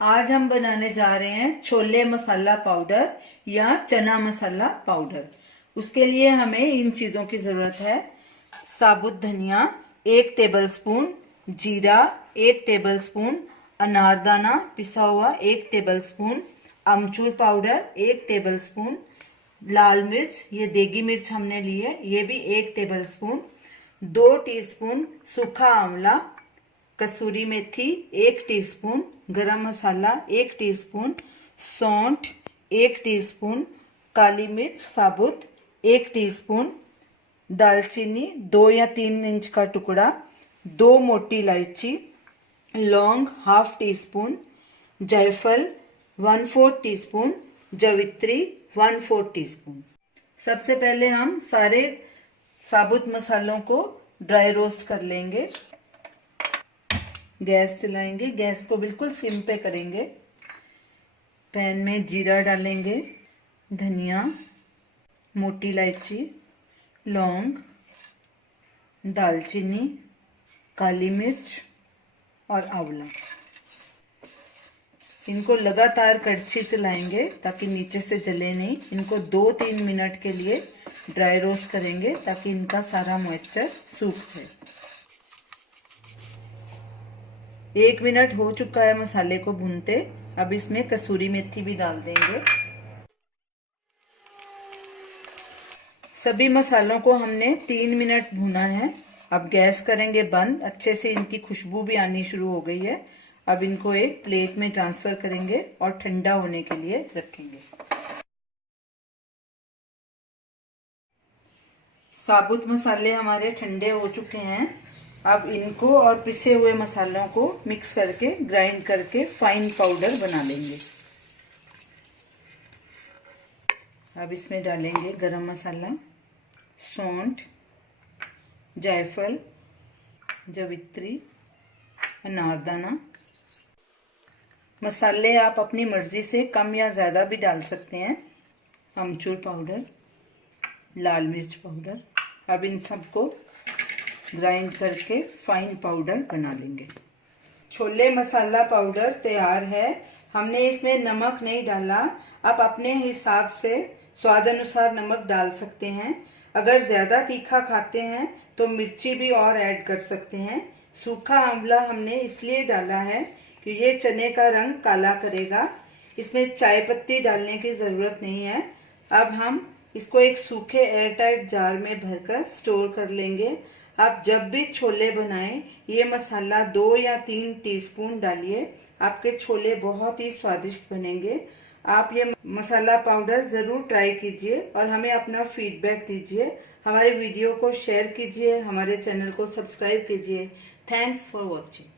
आज हम बनाने जा रहे हैं छोले मसाला पाउडर या चना मसाला पाउडर। उसके लिए हमें इन चीज़ों की ज़रूरत है। साबुत धनिया 1 टेबलस्पून, जीरा 1 टेबलस्पून, अनारदाना पिसा हुआ 1 टेबलस्पून, अमचूर पाउडर 1 टेबलस्पून, लाल मिर्च, ये देगी मिर्च हमने ली है, ये भी 1 टेबलस्पून, 2 टीस्पून सूखा आंवला, कसूरी मेथी 1 टीस्पून, गरम मसाला 1 टीस्पून, सौंठ 1 टीस्पून, काली मिर्च साबुत 1 टीस्पून, दालचीनी 2 या 3 इंच का टुकड़ा, 2 मोटी इलायची, लौंग हाफ टीस्पून, जायफल 1/4 टीस्पून, जवित्री 1/4 टीस्पून। सबसे पहले हम सारे साबुत मसालों को ड्राई रोस्ट कर लेंगे। गैस चलाएंगे, गैस को बिल्कुल सिम पे करेंगे। पैन में जीरा डालेंगे, धनिया, मोटी इलायची, लौंग, दालचीनी, काली मिर्च और आंवला। इनको लगातार कड़छी चलाएंगे ताकि नीचे से जले नहीं। इनको 2-3 मिनट के लिए ड्राई रोस्ट करेंगे ताकि इनका सारा मॉइस्चर सूख जाए। 1 मिनट हो चुका है मसाले को भूनते। अब इसमें कसूरी मेथी भी डाल देंगे। सभी मसालों को हमने 3 मिनट भूना है। अब गैस करेंगे बंद। अच्छे से इनकी खुशबू भी आनी शुरू हो गई है। अब इनको एक प्लेट में ट्रांसफर करेंगे और ठंडा होने के लिए रखेंगे। साबुत मसाले हमारे ठंडे हो चुके हैं। अब इनको और पिसे हुए मसालों को मिक्स करके ग्राइंड करके फाइन पाउडर बना लेंगे। अब इसमें डालेंगे गरम मसाला, सौंठ, जायफल, जवित्री, अनारदाना। मसाले आप अपनी मर्जी से कम या ज़्यादा भी डाल सकते हैं। अमचूर पाउडर, लाल मिर्च पाउडर। अब इन सबको ग्राइंड करके फाइन पाउडर बना लेंगे। छोले मसाला पाउडर तैयार है। हमने इसमें नमक नहीं डाला। आप अपने हिसाब से स्वाद अनुसार नमक डाल सकते हैं। अगर ज़्यादा तीखा खाते हैं तो मिर्ची भी और ऐड कर सकते हैं। सूखा आंवला हमने इसलिए डाला है कि ये चने का रंग काला करेगा। इसमें चाय पत्ती डालने की ज़रूरत नहीं है। अब हम इसको एक सूखे एयरटाइट जार में भरकर स्टोर कर लेंगे। आप जब भी छोले बनाएं ये मसाला 2 या 3 टीस्पून डालिए। आपके छोले बहुत ही स्वादिष्ट बनेंगे। आप ये मसाला पाउडर ज़रूर ट्राई कीजिए और हमें अपना फीडबैक दीजिए। हमारे वीडियो को शेयर कीजिए, हमारे चैनल को सब्सक्राइब कीजिए। Thanks for watching.